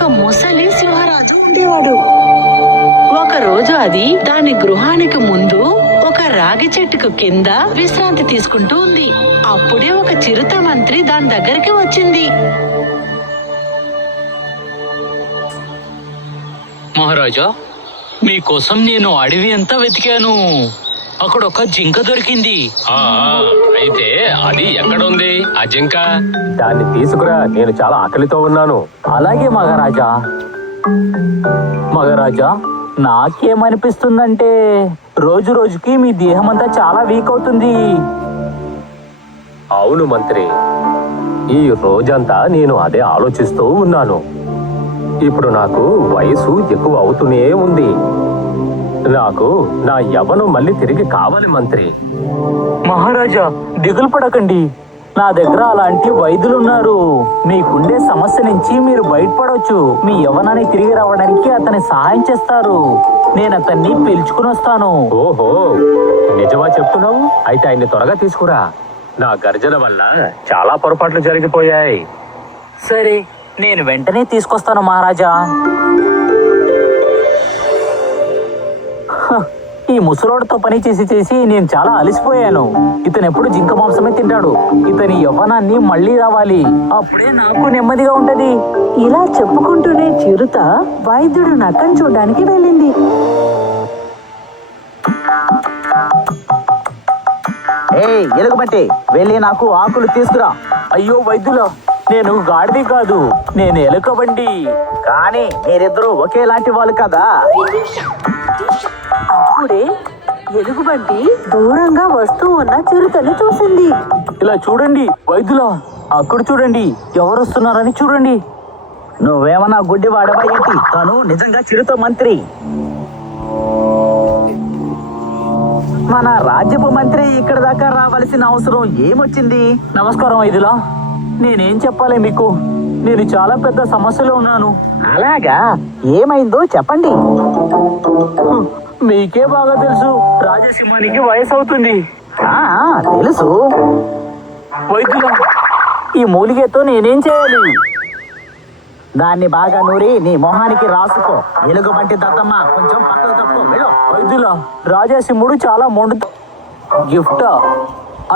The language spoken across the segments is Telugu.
ఒక ముసలి సింహరాజు ఉండేవాడు. ఒక రోజు అది దాని గృహానికి ముందు ఒక రాగి చెట్టుకు కింద విశ్రాంతి తీసుకుంటూ ఉంది. అప్పుడే ఒక చిరుత మంత్రి దాని దగ్గరికి వచ్చింది. మహారాజా, మీకోసం నేను అడవి అంతా వెతికాను. అక్కడ ఒక జింక దొరికింది. అయితే అది ఎక్కడుంది ఆ జింక? దాన్ని తీసుకురా, నేను చాలా ఆకలితో ఉన్నాను. అలాగే మహారాజా. మహారాజా, నాకేమనిపిస్తుందంటే రోజు రోజుకి మీ దేహం అంతా చాలా వీక్ అవుతుంది. అవును మంత్రి, ఈ రోజంతా నేను అదే ఆలోచిస్తూ ఉన్నాను. ఇప్పుడు నాకు వయసు ఎక్కువ అవుతూనే ఉంది. నాకు నా యవ్వనం మళ్ళీ తిరిగి కావాలి మంత్రి. మహారాజా, దిగులు పడకండి. నా దగ్గర అలాంటి వైద్యులున్నారు. మీకుండే సమస్య నుంచి మీరు బయటపడవచ్చు. మీ యవ్వనాన్ని తిరిగి రావడానికి అతని సహాయం చేస్తారు. నేను అతన్ని పిలుచుకుని వస్తాను. ఓహో, నిజమా చెప్తున్నావు? అయితే ఆయన్ని త్వరగా తీసుకురా. నా గర్జన వల్ల చాలా పొరపాట్లు జరిగిపోయాయి. సరే, నేను వెంటనే తీసుకొస్తాను మహారాజా. ఈ ముసలోడితో పని చేసి చేసి నేను చాలా అలసిపోయాను. ఇతను ఎప్పుడు జింక మాంసమే తింటాడు. ఇతని యవ్వనాన్ని మళ్ళీ రావాలి, అప్పుడే నాకు నెమ్మదిగా ఉంటది. ఇలా చెప్పుకుంటూనే చిరుత వైద్యుడు నక్కను చూడడానికి వెళ్ళింది. ఎలుగుబంటి, వెళ్ళి నాకు ఆకులు తీసుకురా. అయ్యో వైద్యుల, నేను గాడిది కాదు, నేను ఎలుకబండి. కానీ మీరిద్దరూ ఒకేలాంటి వాళ్ళు కదా. అప్పుడే ఎలుగుబంటి దూరంగా వస్తూ ఉన్న చిరుతని చూసింది. ఇలా చూడండి వైద్యుల, అక్కడ చూడండి, ఎవరు వస్తున్నారని చూడండి. నువ్వేమన్నా గుడ్డివాడవా ఏంటి? తను నిజంగా చిరుత మంత్రి. మన రాజ్యపు మంత్రి ఇక్కడ దాకా రావాల్సిన అవసరం ఏమొచ్చింది? నమస్కారం వైద్యుల, నేనేం చెప్పాలి మీకు? నేను చాలా పెద్ద సమస్యలో ఉన్నాను. అలాగా, ఏమైందో చెప్పండి. మీకే బాగా తెలుసు, రాజసింహానికి వయసు అవుతుంది. తెలుసు. వైద్యుల, ఈ మూలికతో నేనేం చేయాలి? దాన్ని బాగా నూరి నీ మొహానికి రాసుకో. ఎలుగుబంటి దత్తమ్మ, కొంచెం పక్కకు తప్పుకో, వెళ్ళు. వైద్యుల, రాజసింహుడు చాలా మొండు. గిఫ్టా?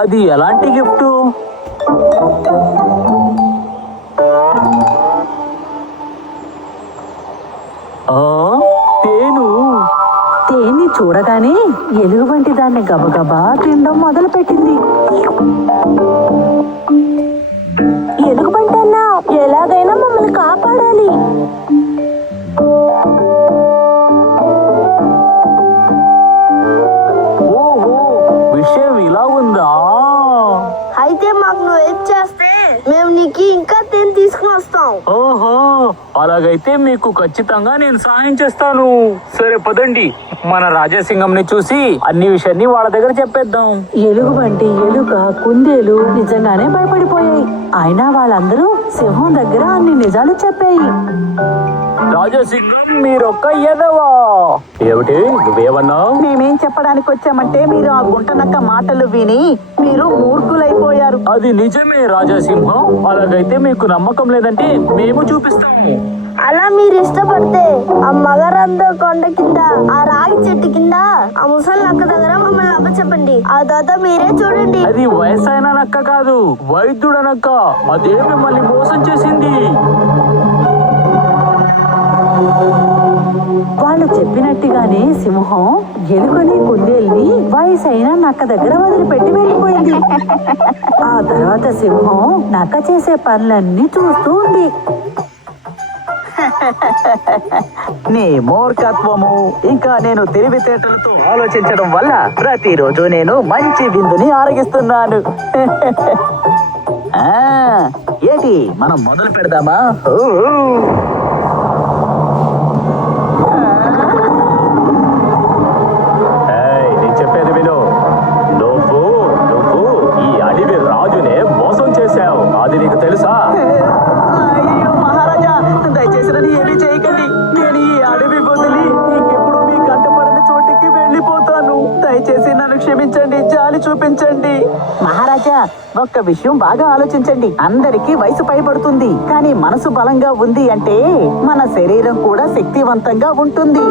అది ఎలాంటి గిఫ్ట్? తేను. తేన్ని చూడగానే ఎలుగుబంటి దాన్ని గబగబా తినడం మొదలు పెట్టింది. ఎలుగుబంటి అన్నా, ఎలాగైనా మమ్మల్ని కాపాడాలి. ఓహో, విషయం ఇలా ఉందా? అయితే మాకు నువ్వు హెల్ప్ చేస్తే మేము నీకు ఇంకా తేనె తీసుకుని వస్తాం. ఓహో, అలాగైతే మీకు ఖచ్చితంగా నేను సహాయం చేస్తాను. సరే పదండి, మన రాజసింహంని చూసి అన్ని విషయాన్ని వాళ్ళ దగ్గర చెప్పేద్దాం. ఎలుగుబంటి, ఎలుక, కుందేలు నిజంగానే భయపడిపోయాయి. అయినా వాళ్ళందరూ సింహం దగ్గర అన్ని నిజాలు చెప్పాయి. రాజసింహం, మీరొక్క ఎదవా. ఏమిటి నువ్వేమన్నావు? మేమేం చెప్పడానికి వచ్చామంటే మీరు ఆ గుంటనక్క మాటలు విని మీరు మూర్ఖులైపోయారు. అది నిజమే రాజసింహం. అలాగైతే మీకు నమ్మకం లేదంటే మేము చూపిస్తాము. అలా మీరు ఇష్టపడితే ఆ మగరంద కొండ కింద, ఆ రాగి చెట్టు కింద, ఆ ముసలి నక్క దగ్గర మమ్మల్ని అప్పచెప్పండి. ఆ తర్వాత మీరే చూడండి. అది వయసైన నక్క కాదు, వైద్యుడ నక్క. అదే మిమ్మల్ని మోసం చేసింది. వాళ్ళు చెప్పినట్టుగానే సింహం ఎలుకని, కుందేల్ని వయసైన నక్క దగ్గర వదిలిపెట్టి వెళ్ళిపోయింది. ఆ తర్వాత సింహం నక్క చేసే పనులన్నీ చూస్తూ ఉంది. నీ మూర్ఖత్వము ఇంకా నేను తెలివితేటలతో ఆలోచించడం వల్ల ప్రతిరోజు నేను మంచి విందుని ఆరగిస్తున్నాను. ఏంటి, మనం మొదలు పెడదామా? నేను చెప్పేది విను. నువ్వు ఈ అడవి రాజునే మోసం చేశావు. అది నీకు తెలుసా? అయ్యో మహారాజా, దయచేసి నన్ను ఏమీ చేయకండి. నేను ఈ అడవి వదిలి ఇంకెప్పుడు మీ కంటపడిన చోటికి వెళ్ళిపోతాను. దయచేసి నన్ను క్షమించండి, జాలి చూపండి. చూపించండి. మహారాజా, ఒక్క విషయం బాగా ఆలోచించండి. అందరికీ వయసు పైబడుతుంది, కానీ మనసు బలంగా ఉంది అంటే మన శరీరం కూడా శక్తివంతంగా ఉంటుంది.